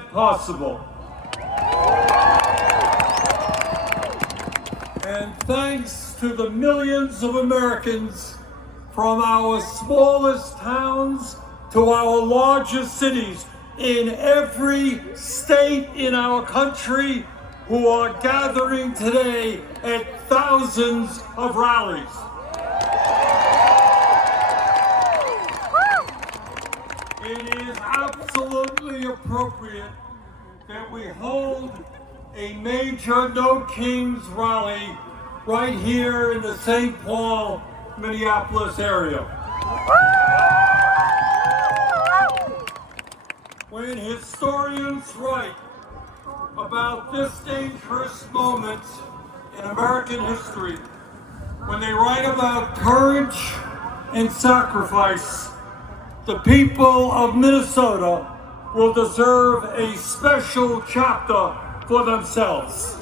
event possible. And thanks to the millions of Americans from our smallest towns to our largest cities in every state in our country who are gathering today at thousands of rallies. It is absolutely appropriate that we hold a major No Kings rally right here in the St. Paul, Minneapolis area. When historians write about this dangerous moment in American history, when they write about courage and sacrifice, the people of Minnesota will deserve a special chapter for themselves.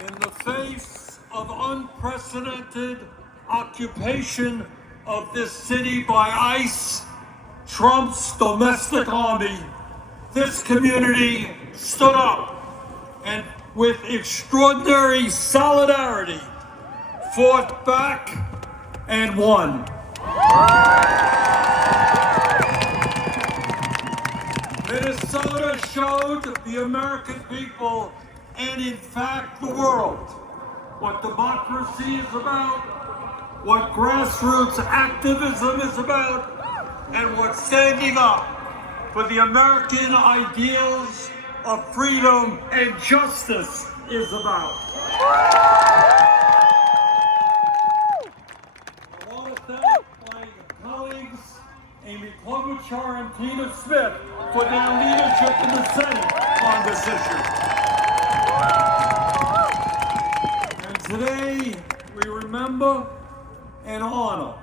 In the face of unprecedented occupation of this city by ICE, Trump's domestic army, this community stood up and with extraordinary solidarity fought back and won. Minnesota showed the American people, and in fact the world, what democracy is about, what grassroots activism is about, and what standing up for the American ideals of freedom and justice is about. I want to thank my colleagues, Amy Klobuchar and Tina Smith, for their leadership in the Senate on this issue. And today, we remember and honor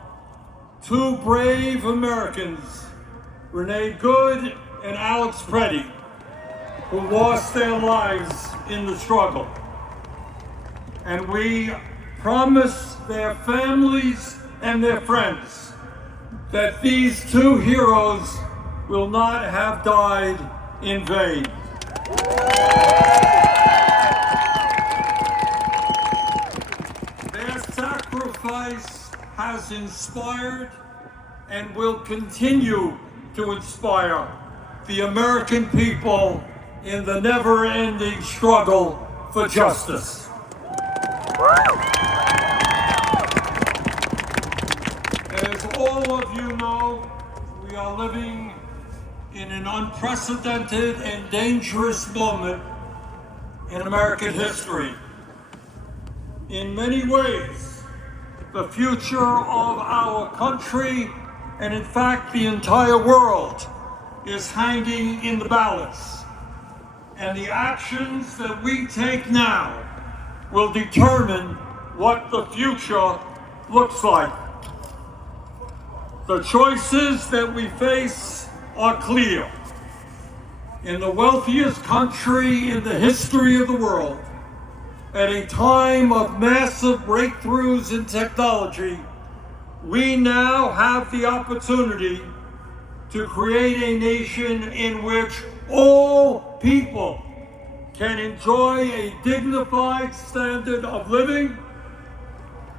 two brave Americans, Renee Good and Alex Preddy, who lost their lives in the struggle. And we promise their families and their friends that these two heroes will not have died in vain. Their sacrifice has inspired and will continue to inspire the American people in the never-ending struggle for justice. As all of you know, we are living in an unprecedented and dangerous moment in American history. In many ways, the future of our country, and in fact the entire world, is hanging in the balance. And the actions that we take now will determine what the future looks like. The choices that we face are clear. In the wealthiest country in the history of the world, at a time of massive breakthroughs in technology, we now have the opportunity to create a nation in which all people can enjoy a dignified standard of living,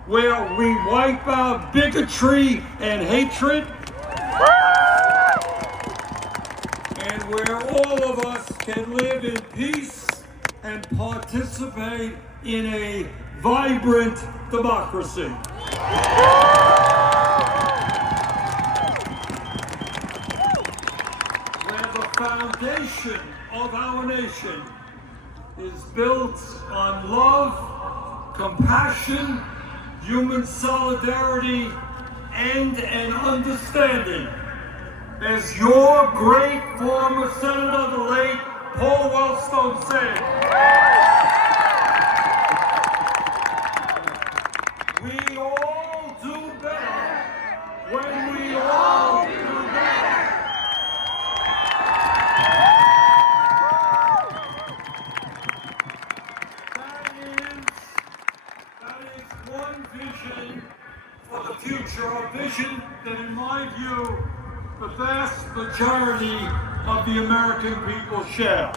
where we wipe out bigotry and hatred, and where all of us can live in peace and participate in a vibrant democracy. Where the foundation of our nation is built on love, compassion, human solidarity, and an understanding. As your great former Senator, the late Paul Wellstone, said, we all do better when we all do better. That is one vision for the future, a vision that in my view the vast majority of the American people share.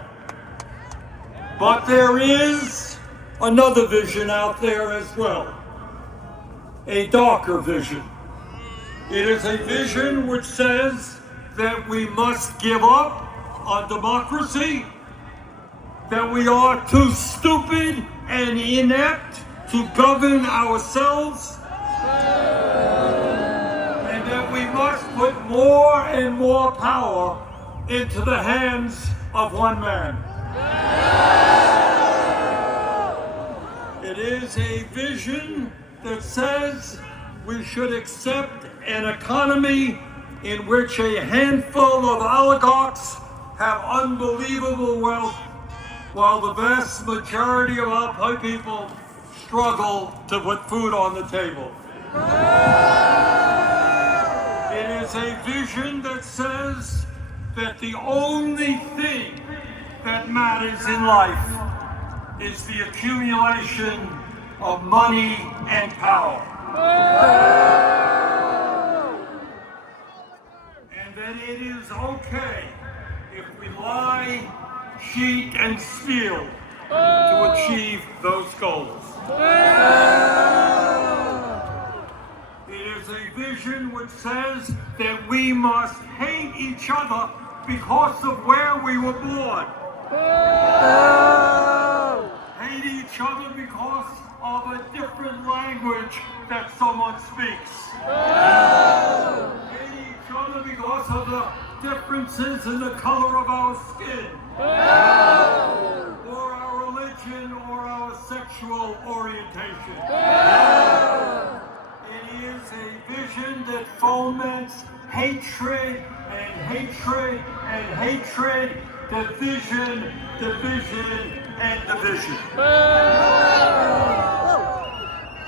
But there is another vision out there as well, a darker vision. It is a vision which says that we must give up on democracy, that we are too stupid and inept to govern ourselves, and that we must put more and more power into the hands of one man. It is a vision that says we should accept an economy in which a handful of oligarchs have unbelievable wealth, while the vast majority of our people struggle to put food on the table. It is a vision that says that the only thing that matters in life is the accumulation of money and power. And that it is okay if we lie, cheat, and steal to achieve those goals. It is a vision which says that we must hate each other because of where we were born. Hate each other because of a different language that someone speaks. Hate each other because of the differences in the color of our skin, or our religion, or our sexual orientation. It is a vision that foments hatred and hatred and hatred, division, division, and division.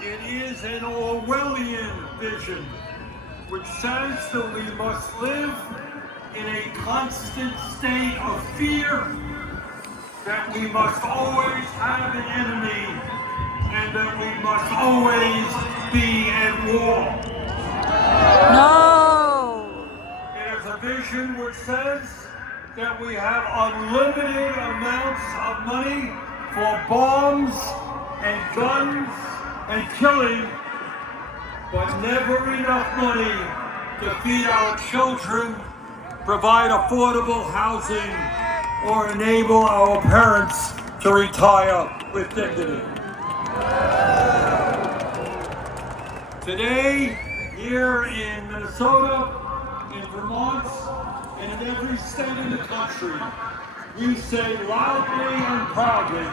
It is an Orwellian vision which says that we must live in a constant state of fear, that we must always have an enemy, and that we must always be at war. No! It is a vision which says that we have unlimited amounts of money for bombs and guns and killing, but never enough money to feed our children, provide affordable housing, or enable our parents to retire with dignity. Today, here in Minnesota, in Vermont, and in every state in the country, we say loudly and proudly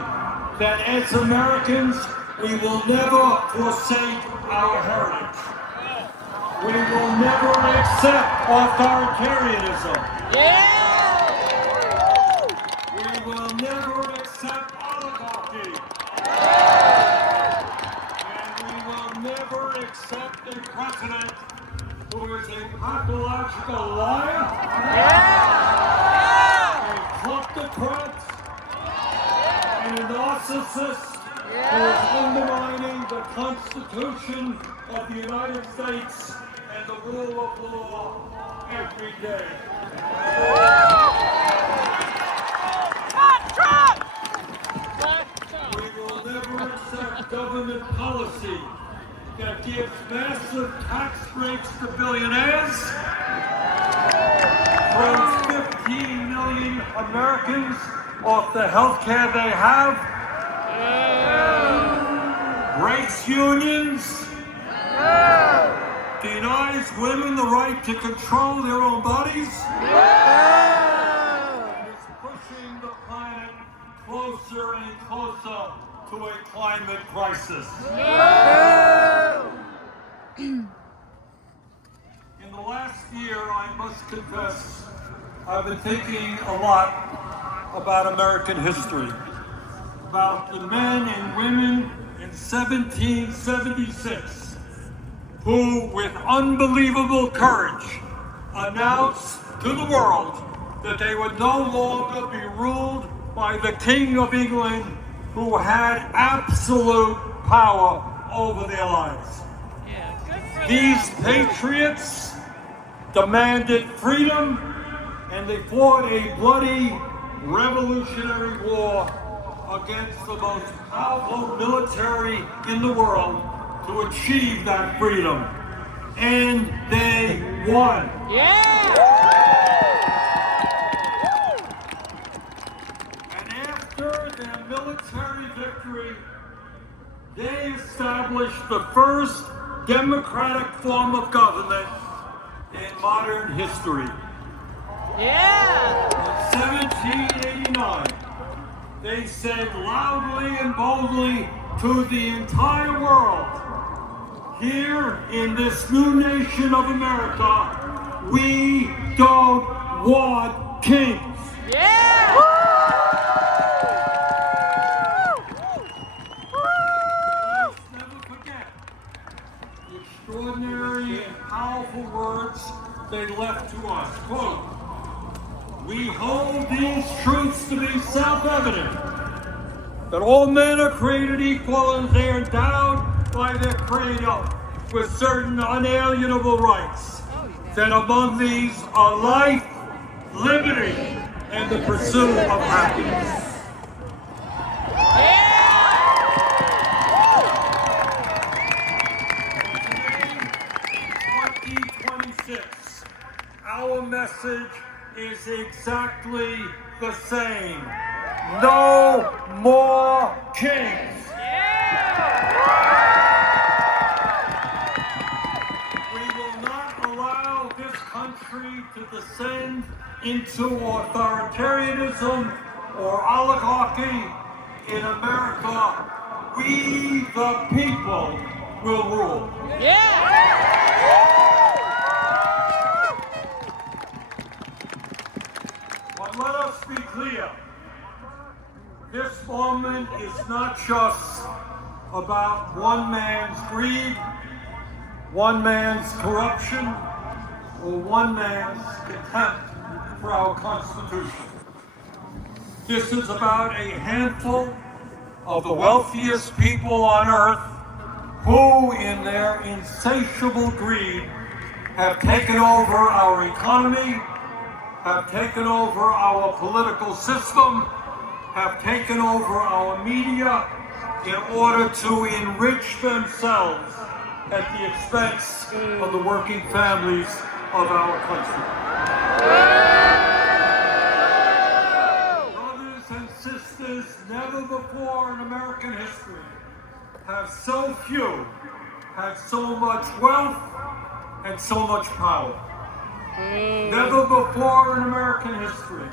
that as Americans, we will never forsake our heritage. We will never accept authoritarianism. We will never accept oligarchy. And we will never accept a president who is a pathological liar, a kleptocrat, and a narcissist who is undermining the Constitution of the United States and the rule of law every day. We will never accept government policy that gives massive tax breaks to billionaires, throws 15 million Americans off the health care they have, breaks unions, denies women the right to control their own bodies, and is pushing the planet closer and closer to a climate crisis. In the last year, I must confess, I've been thinking a lot about American history, about the men and women in 1776 who, with unbelievable courage, announced to the world that they would no longer be ruled by the King of England, who had absolute power over their lives. These patriots demanded freedom, and they fought a bloody revolutionary war against the most powerful military in the world to achieve that freedom. And they won. Yeah! And after their military victory, they established the first democratic form of government in modern history. Yeah! In 1789, they said loudly and boldly to the entire world, here in this new nation of America, we don't want kings. Yeah! Let's never forget the extraordinary and powerful words they left to us. Quote, "We hold these truths to be self-evident, that all men are created equal and they are endowed by their Creator with certain unalienable rights, that among these are life, liberty, and the pursuit of happiness." Today, in 2026, our message is exactly the same. No more kings. We will not allow this country to descend into authoritarianism or oligarchy. In America, we the people will rule. But let us be clear. This moment is not just about one man's greed, one man's corruption, or one man's contempt for our Constitution. This is about a handful of the wealthiest people on earth who, in their insatiable greed, have taken over our economy, have taken over our political system, have taken over our media in order to enrich themselves at the expense of the working families of our country. Brothers and sisters, never before in American history have so few had so much wealth and so much power. Never before in American history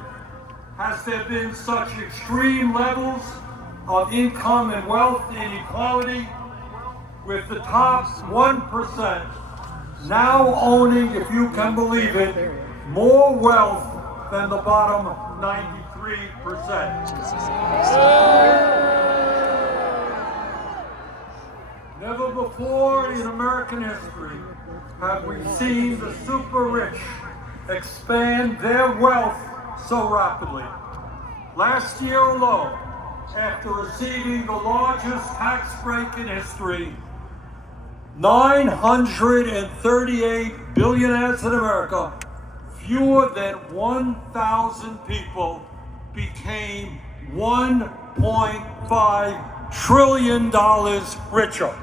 has there been such extreme levels of income and wealth inequality, with the top 1% now owning, if you can believe it, more wealth than the bottom 93%. Never before in American history have we seen the super rich expand their wealth so rapidly. Last year alone, after receiving the largest tax break in history, 938 billionaires in America, fewer than 1,000 people, became $1.5 trillion richer.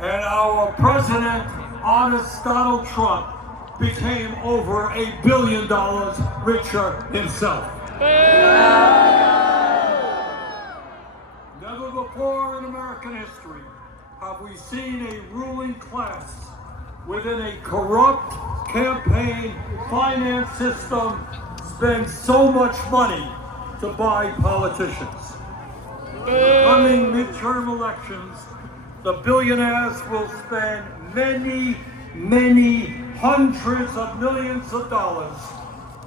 And our president, honest Donald Trump, became over $1 billion richer himself. Never before in American history have we seen a ruling class within a corrupt campaign finance system spend so much money to buy politicians. In the coming midterm elections, the billionaires will spend many hundreds of millions of dollars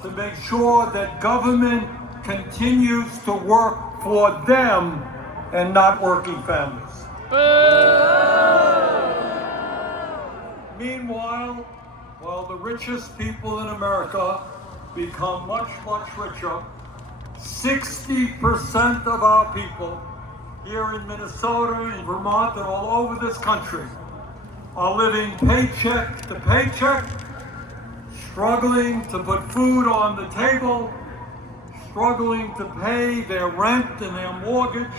to make sure that government continues to work for them and not working families. Meanwhile, while the richest people in America become much richer, 60% of our people here in Minnesota, in Vermont, and all over this country are living paycheck to paycheck, struggling to put food on the table, struggling to pay their rent and their mortgage,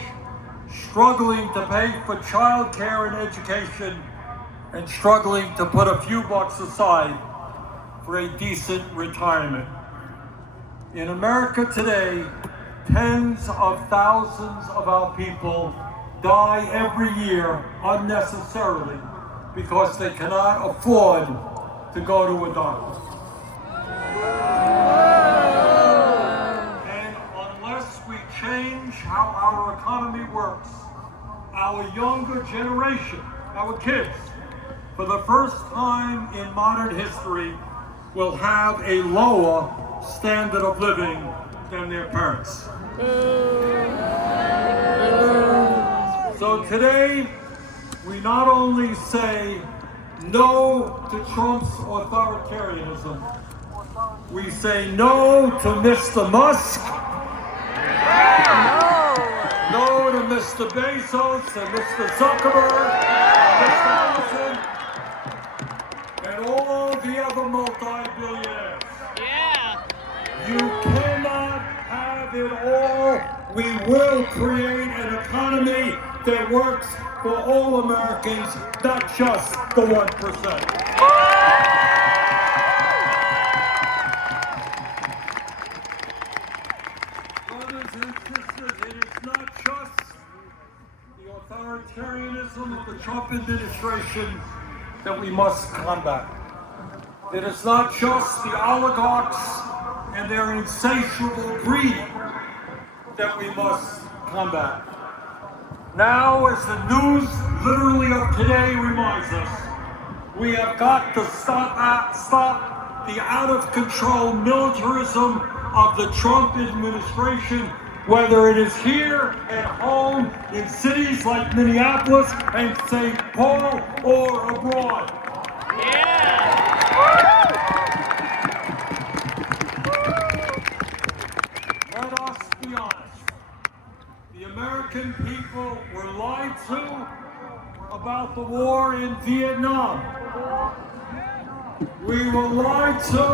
struggling to pay for child care and education, and struggling to put a few bucks aside for a decent retirement. In America today, tens of thousands of our people die every year unnecessarily because they cannot afford to go to a doctor. And unless we change how our economy works, our younger generation, our kids, for the first time in modern history, will have a lower standard of living than their parents. So today, we not only say no to Trump's authoritarianism, we say no to Mr. Musk, no to Mr. Bezos and Mr. Zuckerberg, and Mr. Amazon, and all the other multi-billionaires. Yeah. You cannot have it all. We will create an economy that works for all Americans, not just the 1%. Brothers and sisters, it is not just the authoritarianism of the Trump administration that we must combat. It is not just the oligarchs and their insatiable greed that we must combat. Now, as the news literally of today reminds us, we have got to stop the out-of-control militarism of the Trump administration, whether it is here at home in cities like Minneapolis and St. Paul or abroad. Let us be honest. The American people were lied to about the war in Vietnam. We were lied to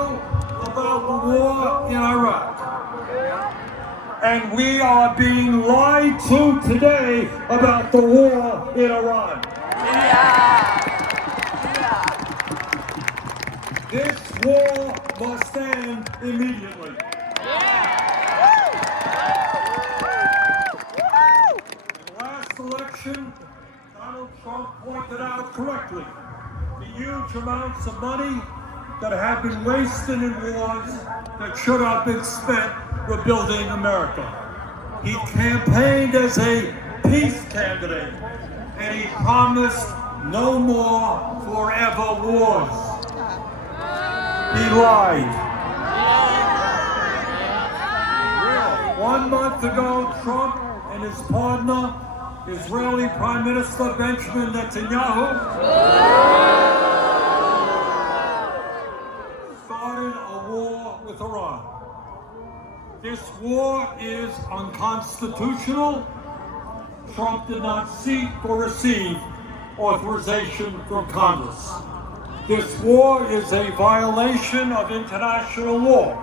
about the war in Iraq. And we are being lied to today about the war in Iran. This war must end immediately. In the last election, Donald Trump pointed out correctly the huge amounts of money that have been wasted in wars that should have been spent rebuilding America. He campaigned as a peace candidate, and he promised no more forever wars. He lied. 1 month ago, Trump and his partner, Israeli Prime Minister Benjamin Netanyahu, started a war with Iran. This war is unconstitutional. Trump did not seek or receive authorization from Congress. This war is a violation of international law.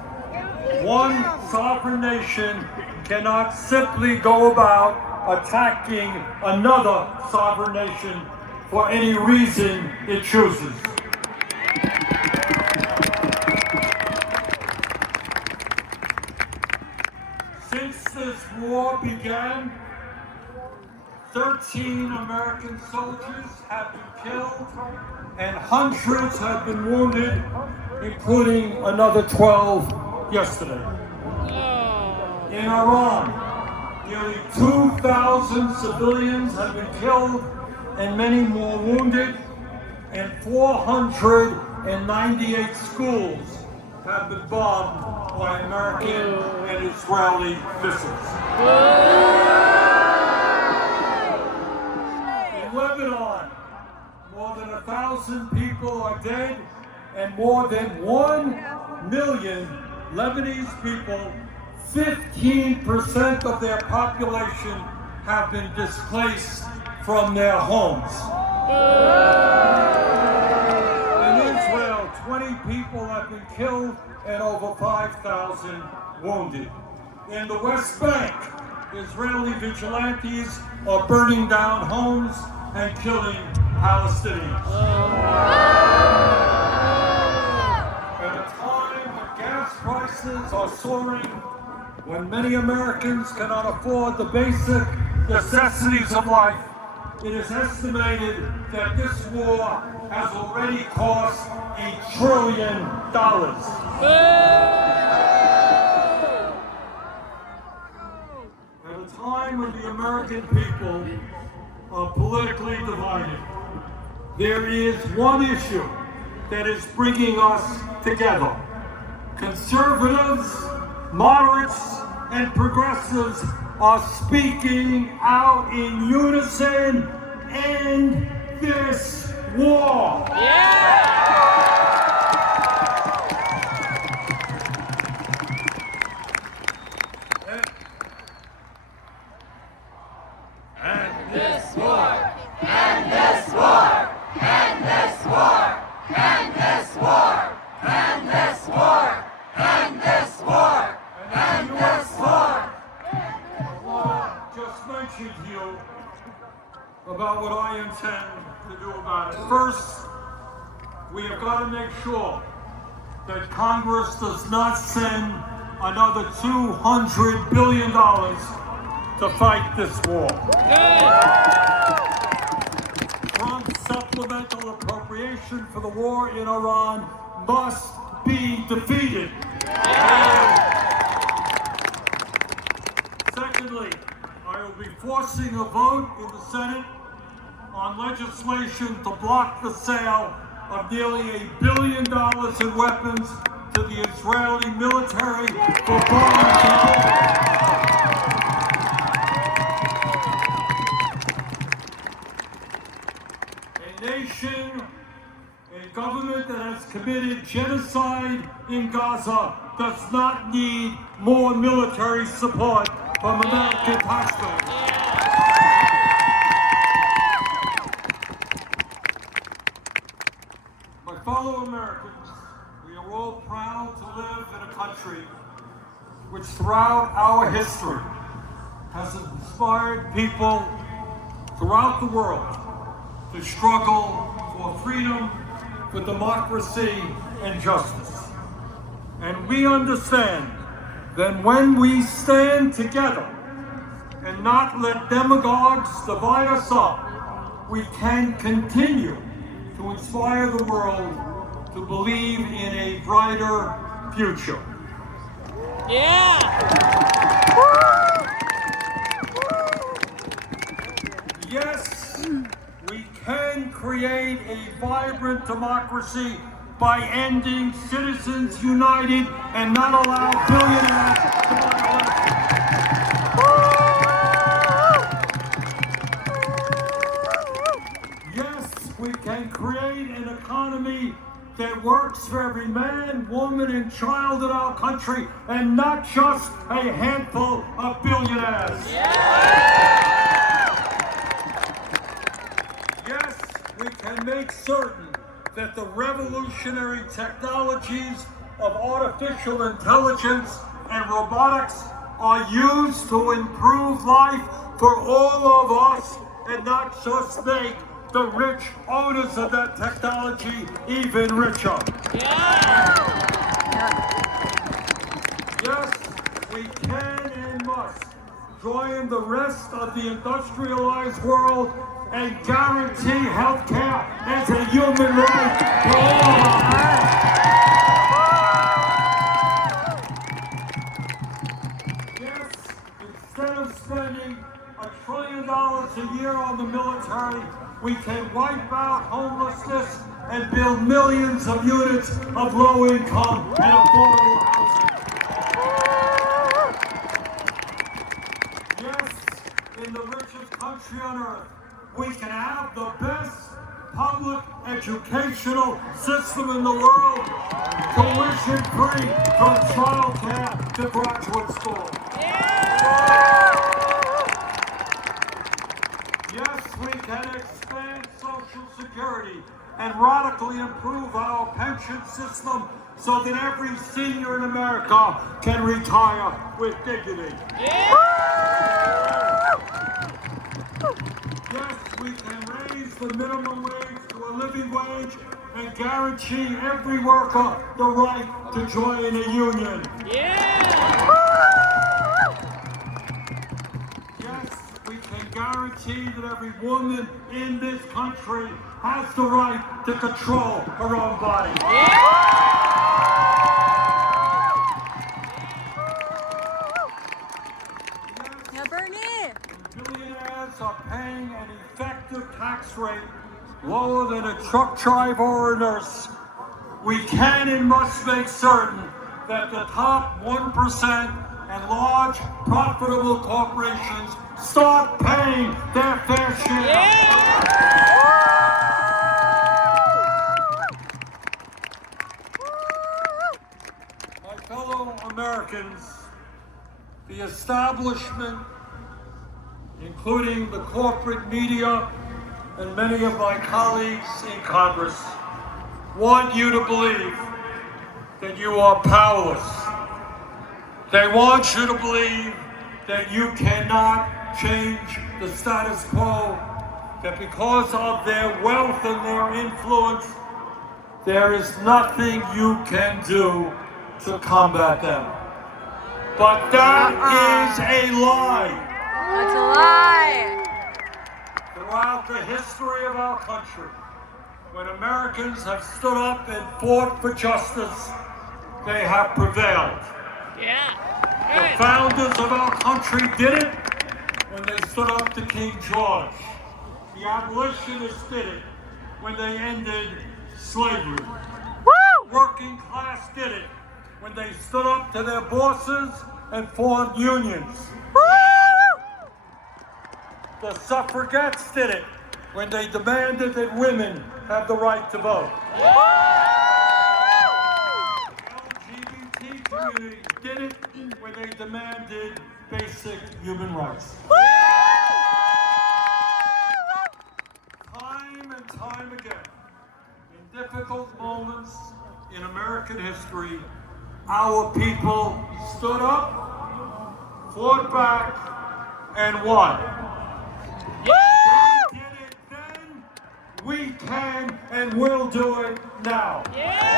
One sovereign nation cannot simply go about attacking another sovereign nation for any reason it chooses. Since this war began, 13 American soldiers have been killed and hundreds have been wounded, including another 12 yesterday. In Iran, nearly 2,000 civilians have been killed and many more wounded, and 498 schools have been bombed by American and Israeli missiles. In Lebanon, more than 1,000 people are dead, and more than 1 million Lebanese people, 15% of their population, have been displaced from their homes. In Israel, 20 people have been killed and over 5,000 wounded. In the West Bank, Israeli vigilantes are burning down homes and killing Palestinians. At a time when gas prices are soaring, when many Americans cannot afford the basic necessities of life, it is estimated that this war has already cost $1 trillion. At a time when the American people are politically divided, there is one issue that is bringing us together. Conservatives, moderates, and progressives are speaking out in unison: end this war. End this war! End this war! End this war! End this war! End this war! End this war! End this war! Just mentioned to you about what I intend to do about it. First, we have got to make sure that Congress does not send another $200 billion to fight this war. Trump's supplemental appropriation for the war in Iran must be defeated. Secondly, I will be forcing a vote in the Senate on legislation to block the sale of nearly $1 billion in weapons to the Israeli military for bombing control. A nation, a government that has committed genocide in Gaza does not need more military support from American taxpayers. My fellow Americans, we are all proud to live in a country which throughout our history has inspired people throughout the world to struggle for freedom, for democracy, and justice. And we understand that when we stand together and not let demagogues divide us up, we can continue to inspire the world to believe in a brighter future. Yes, we can create a vibrant democracy by ending Citizens United and not allow billionaires to buy elections. Yes, we can create an economy that works for every man, woman, and child in our country, and not just a handful of billionaires. Yes, we can make certain that the revolutionary technologies of artificial intelligence and robotics are used to improve life for all of us and not just make the rich owners of that technology even richer. Yes, we can and must join the rest of the industrialized world and guarantee health care as a human right for all of us. Yes, instead of spending $1 trillion a year on the military, we can wipe out homelessness and build millions of units of low-income and affordable housing. Yes, in the richest country on earth, we can have the best public educational system in the world, tuition-free from childcare to graduate school. Yes, we can expand social Social Security and radically improve our pension system so that every senior in America can retire with dignity. Yes, we can raise the minimum wage to a living wage and guarantee every worker the right to join a union. Yes, we can guarantee that every woman in this country has the right to control her own body. Yeah, Bernie! Billionaires are paying an effective tax rate lower than a truck driver or a nurse. We can and must make certain that the top 1% and large profitable corporations start paying their fair share. My fellow Americans, the establishment, including the corporate media and many of my colleagues in Congress, want you to believe that you are powerless. They want you to believe that you cannot change the status quo, that because of their wealth and their influence, there is nothing you can do to combat them. But that is a lie. That's a lie! Throughout the history of our country, when Americans have stood up and fought for justice, they have prevailed. The founders of our country did it when they stood up to King George. The abolitionists did it when they ended slavery. Working class did it when they stood up to their bosses and formed unions. The suffragettes did it when they demanded that women have the right to vote. The LGBT community did it when they demanded basic human rights. Time and time again, in difficult moments in American history, our people stood up, fought back, and won. They did it then, we can and will do it now. Today,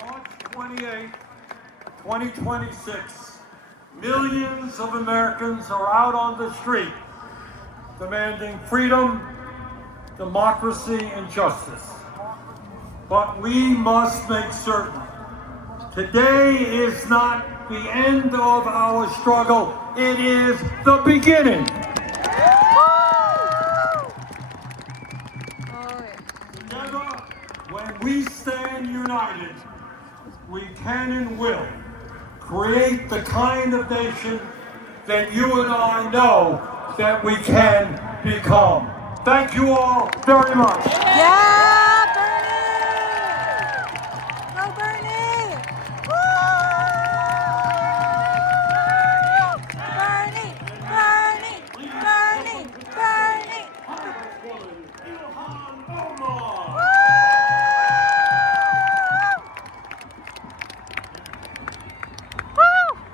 March 28, 2026, millions of Americans are out on the street demanding freedom, democracy, and justice. But we must make certain today is not the end of our struggle, it is the beginning. Together, when we stand united, we can and will create the kind of nation that you and I know that we can become. Thank you all very much. Yeah!